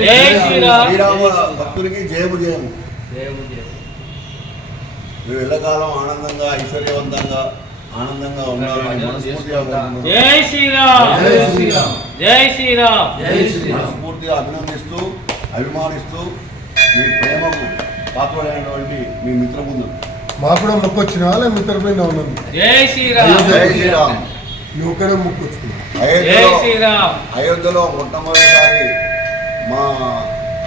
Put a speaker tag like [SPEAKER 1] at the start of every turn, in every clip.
[SPEAKER 1] జై శ్రీరామ్.
[SPEAKER 2] శ్రీరామ. భక్తులకి జయము జయము మీరు ఎల్లకాలం ఆనందంగా ఐశ్వర్యవంతంగా ఆనందంగా ఉండాలని మనస్ఫూర్తిగా అభినందిస్తూ అభిమానిస్తూ మీ ప్రేమకు పాత్రుడైనటువంటి మీ మిత్రబృందం
[SPEAKER 3] మాకు కూడా మొక్కు వచ్చినా లేదా మీ తరపున ఉన్నది?
[SPEAKER 1] జై శ్రీరామ్.
[SPEAKER 2] జై శ్రీరామ్.
[SPEAKER 3] నువ్వు మొక్కు
[SPEAKER 1] జై
[SPEAKER 2] అయోధ్యలో
[SPEAKER 1] శ్రీరామ్.
[SPEAKER 2] అయోధ్యలో మొట్టమొదటిసారి మా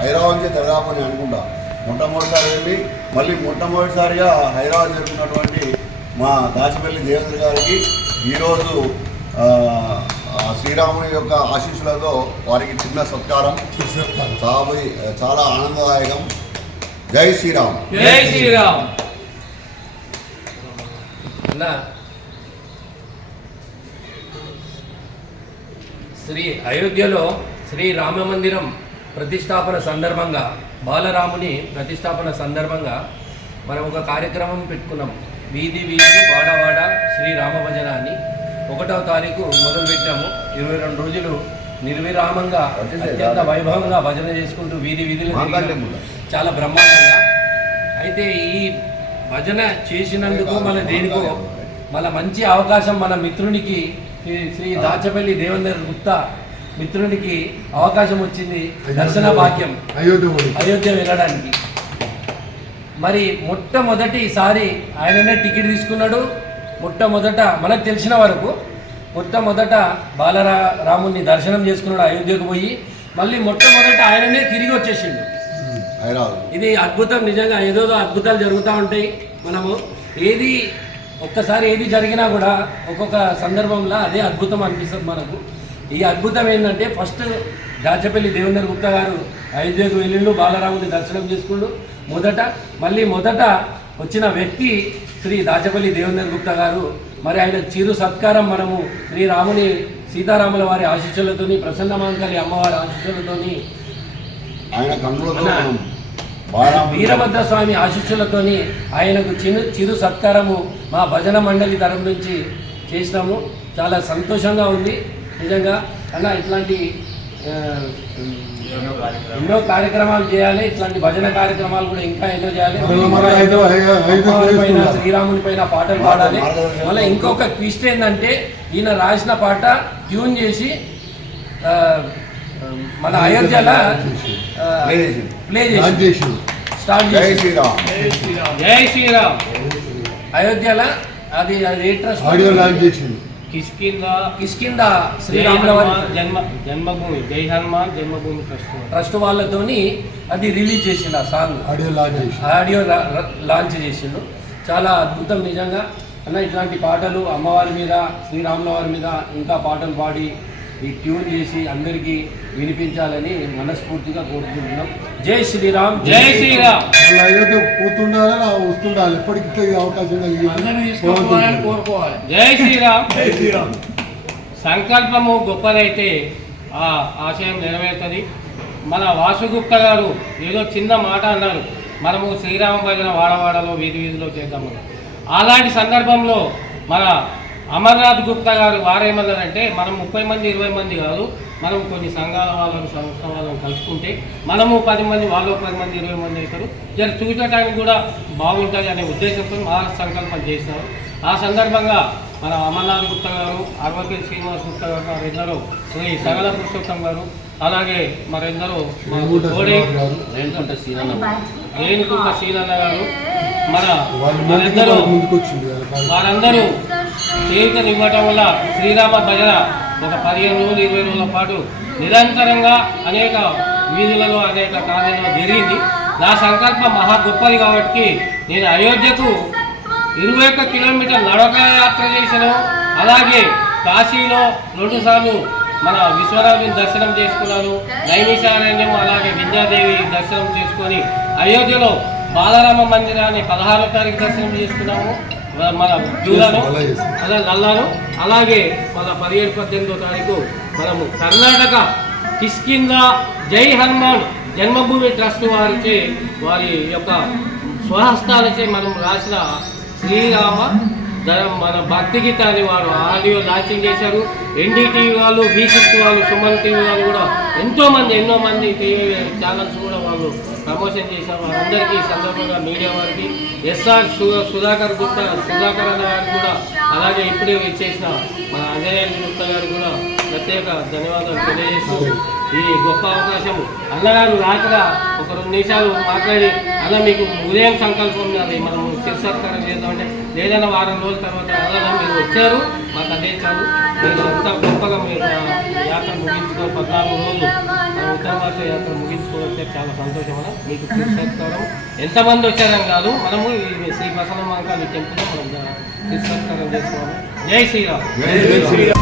[SPEAKER 2] హైదరాబాద్ నుంచి దాదాపు అని అనుకుంటా. మొట్టమొదటిసారి వెళ్ళి మళ్ళీ మొట్టమొదటిసారిగా హైదరాబాద్ చేరుకున్నటువంటి మా దాచిపల్లి దేవేంద్ర గారికి ఈరోజు శ్రీరాముని యొక్క ఆశీస్సులతో వారికి చిన్న సత్కారం.
[SPEAKER 3] చెప్తాను
[SPEAKER 2] చాలా చాలా ఆనందదాయకం. జై శ్రీరామ్.
[SPEAKER 1] జై శ్రీరామ్.
[SPEAKER 4] అన్న శ్రీ అయోధ్యలో శ్రీ రామ మందిరం ప్రతిష్టాపన సందర్భంగా బాలరాముని ప్రతిష్టాపన సందర్భంగా మనం ఒక కార్యక్రమం పెట్టుకున్నాం. వీధి వీధి వాడవాడ శ్రీ రామ భజన అని ఒకటవ తారీఖు మొదలు పెట్టాము ఇరవై రెండు రోజులు నిర్విరామంగా అత్యంత వైభవంగా భజన చేసుకుంటూ వీధి వీధులు. చాలా బ్రహ్మాండంగా. అయితే ఈ భజన చేసినందుకు మన దేనికో మన మంచి అవకాశం మన మిత్రునికి శ్రీ శ్రీ దాచపల్లి దేవేందర్ గుప్తా మిత్రునికి అవకాశం వచ్చింది దర్శన భాగ్యం.
[SPEAKER 3] అయోధ్య
[SPEAKER 4] వెళ్ళడానికి. మరి మొట్టమొదటిసారి ఆయననే టికెట్ తీసుకున్నాడు. మొట్టమొదట మనకు తెలిసిన వరకు మొట్టమొదట బాలరా రాముని దర్శనం చేసుకున్నాడు అయోధ్యకు పోయి. మళ్ళీ మొట్టమొదట ఆయననే తిరిగి వచ్చేసిండు. ఇది అద్భుతం నిజంగా. ఏదో అద్భుతాలు జరుగుతూ ఉంటాయి మనము. ఏది ఒక్కసారి ఏది జరిగినా కూడా ఒక్కొక్క సందర్భంలో అదే అద్భుతం అనిపిస్తుంది మనకు. ఈ అద్భుతం ఏంటంటే ఫస్ట్ దాచపల్లి దేవేంద్ర గుప్తా గారు అయోధ్యకు వెళ్ళిండు బాలరాముని దర్శనం చేసుకుండు. మొదట మళ్ళీ మొదట వచ్చిన వ్యక్తి శ్రీ దాచపల్లి దేవేంద్ర గుప్తా గారు. మరి ఆయన చిరు సత్కారం మనము శ్రీరాముని సీతారాముల వారి ఆశీస్సులతోని ప్రసన్నమాంకలి అమ్మవారి ఆశీస్సులతోని
[SPEAKER 2] బాలరాముని
[SPEAKER 4] వీరభద్ర స్వామి ఆశీస్సులతోని ఆయనకు చిరు చిరు సత్కారము మా భజన మండలి తరపు నుంచి చేసినాము. చాలా సంతోషంగా ఉంది. నిజంగా అన్న ఇట్లాంటి ఎన్నో కార్యక్రమాలు చేయాలి ఇట్లాంటి భజన కార్యక్రమాలు కూడా ఇంకా ఎన్నో చేయాలి. పైన. శ్రీరాముని పైన పాటలు పాడాలి. మళ్ళీ ఇంకొక ట్విస్ట్ ఏంటంటే ఈయన రాసిన పాట ట్యూన్ చేసి మన అయోధ్యలో
[SPEAKER 2] ప్లే
[SPEAKER 4] చేసి
[SPEAKER 3] చేసిండు.
[SPEAKER 4] స్టార్ట్
[SPEAKER 2] జై
[SPEAKER 4] చేసి.
[SPEAKER 2] శ్రీరామ్.
[SPEAKER 1] జై శ్రీరామ్.
[SPEAKER 4] అయోధ్యలో అది అది ఏ ట్రస్ట్
[SPEAKER 3] ఆడియో లాంచ్ చేసిండు
[SPEAKER 1] కిష్కింద
[SPEAKER 4] కిష్కింద శ్రీరాముల
[SPEAKER 1] జన్మ జన్మభూమి జై హనుమాన్ జన్మభూమి ట్రస్ట్.
[SPEAKER 4] ట్రస్ట్ వాళ్ళతోని అది రిలీజ్ చేసిండు ఆ song.
[SPEAKER 3] Audio launch
[SPEAKER 4] audio launch చేసిండు. చాలా అద్భుతం నిజంగా. అన్న ఇట్లాంటి పాటలు అమ్మవారి మీద శ్రీరాముల వారి మీద ఇంకా పాటలు పాడి ఈ ట్యూన్ చేసి అందరికీ వినిపించాలని మనస్ఫూర్తిగా కోరుకుంటున్నాం. జై శ్రీరామ్
[SPEAKER 1] జై శ్రీరామ్.
[SPEAKER 3] పోతుండాలి ఆ వస్తుండాలి? ఎప్పటికి అవకాశం కలిగి
[SPEAKER 5] కోరుకోవాలి.
[SPEAKER 1] జై శ్రీరామ్. సంకల్పము గొప్పదైతే ఆ ఆశయం నెరవేరుతుంది. మన వాసుగుప్త గారు ఏదో చిన్న మాట అన్నారు. మనము శ్రీరామ భజన వాడవాడలో వీధి వీధిలో చేద్దామని అలాంటి సందర్భంలో మన అమర్నాథ్ గుప్తా గారు వారేమన్నారంటే మనం ముప్పై మంది ఇరవై మంది కాదు మనం కొన్ని సంఘాల వాళ్ళని సంస్థ వాళ్ళని కలుసుకుంటే మనము పది మంది వాళ్ళు పది మంది ఇరవై మంది అవుతారు జర చూడటానికి కూడా బాగుంటుంది అనే ఉద్దేశంతో మా సంకల్పం చేశారు ఆ సందర్భంగా మన అమర్నాథ్ గుప్తా గారు అరవపల్లి శ్రీనివాస్ గుప్తా గారు మరెందరూ శ్రీ సగల పురుషోత్తం గారు అలాగే మరెందరూ
[SPEAKER 3] గారు.
[SPEAKER 4] రేణుకుంట సీనన్న
[SPEAKER 1] రేణుకుంట సీనన్న గారు మన
[SPEAKER 3] కార్యక్రమం.
[SPEAKER 1] వారందరూ చేయూతనివ్వటం వల్ల శ్రీరామ భజన ఒక పదిహేను రోజులు ఇరవై రోజుల పాటు నిరంతరంగా అనేక వీధులలో అనేక కార్యాలలో జరిగింది. నా సంకల్పం మహా గొప్పది కాబట్టి నేను అయోధ్యకు ఇరవై ఒక్క కిలోమీటర్ నడక యాత్ర చేశాను. అలాగే కాశీలో రెండుసార్లు మన విశ్వనాథుని దర్శనం చేసుకున్నాను. నైమిషారణ్యం అలాగే విద్యాదేవి దర్శనం చేసుకొని అయోధ్యలో బాలరామ మందిరాన్ని పదహారో తారీఖు దర్శనం చేసుకున్నాము. మన జూలలో
[SPEAKER 3] అలా
[SPEAKER 1] నల్లాను అలాగే మన పదిహేడు పద్దెనిమిదో తారీఖు మనము కర్ణాటక కిష్కింద జై హనుమాన్ జన్మభూమి ట్రస్ట్ వారిచే వారి యొక్క స్వహస్తాలచే మనం రాసిన శ్రీరామ మన భక్తి గీతాన్ని వారు ఆడియో లాంచింగ్ చేశారు. ఎన్డీటీవీ వాళ్ళు బీ సిక్స్ వాళ్ళు సుమన్ టీవీ వాళ్ళు కూడా ఎంతోమంది ఎన్నో మంది ఛానల్స్ కూడా వాళ్ళు ప్రమోషన్ చేశారు. వారందరికీ సందర్భంగా మీడియా వారికి ఎస్ఆర్ సుధాకర్ గుప్తా సుధాకర్ అన్న గారికి కూడా అలాగే ఇప్పుడే ఇచ్చేసిన మన అంజనేయ గుప్తా గారు కూడా ప్రత్యేక ధన్యవాదాలు తెలియజేస్తూ ఈ గొప్ప అవకాశము. అన్నగారు రాత్ర ఒక రెండు నిమిషాలు మాట్లాడి అలా మీకు ఉదయం సంకల్పం ఉన్నది. మనం శిరసత్కారం చేద్దామంటే లేదన్న వారం రోజుల తర్వాత అలా మీరు వచ్చారు మాకు అదే చాలు. మీరు అంత గొప్పగా మీరు యాత్ర ముగించుకో పద్నాలుగు రోజులు ఆ ఉత్తర భారత యాత్ర ముగించుకోవచ్చే చాలా సంతోషం అన్న. మీకు శిరసత్కారం ఎంతమంది వచ్చారని కాదు మనము ఈ శ్రీ బసవమాంకాళి టెంపుల్లో మనం తీసుకొస్తాం చేసుకోవాలి జై శ్రీరామ్.
[SPEAKER 2] జై శ్రీరామ్.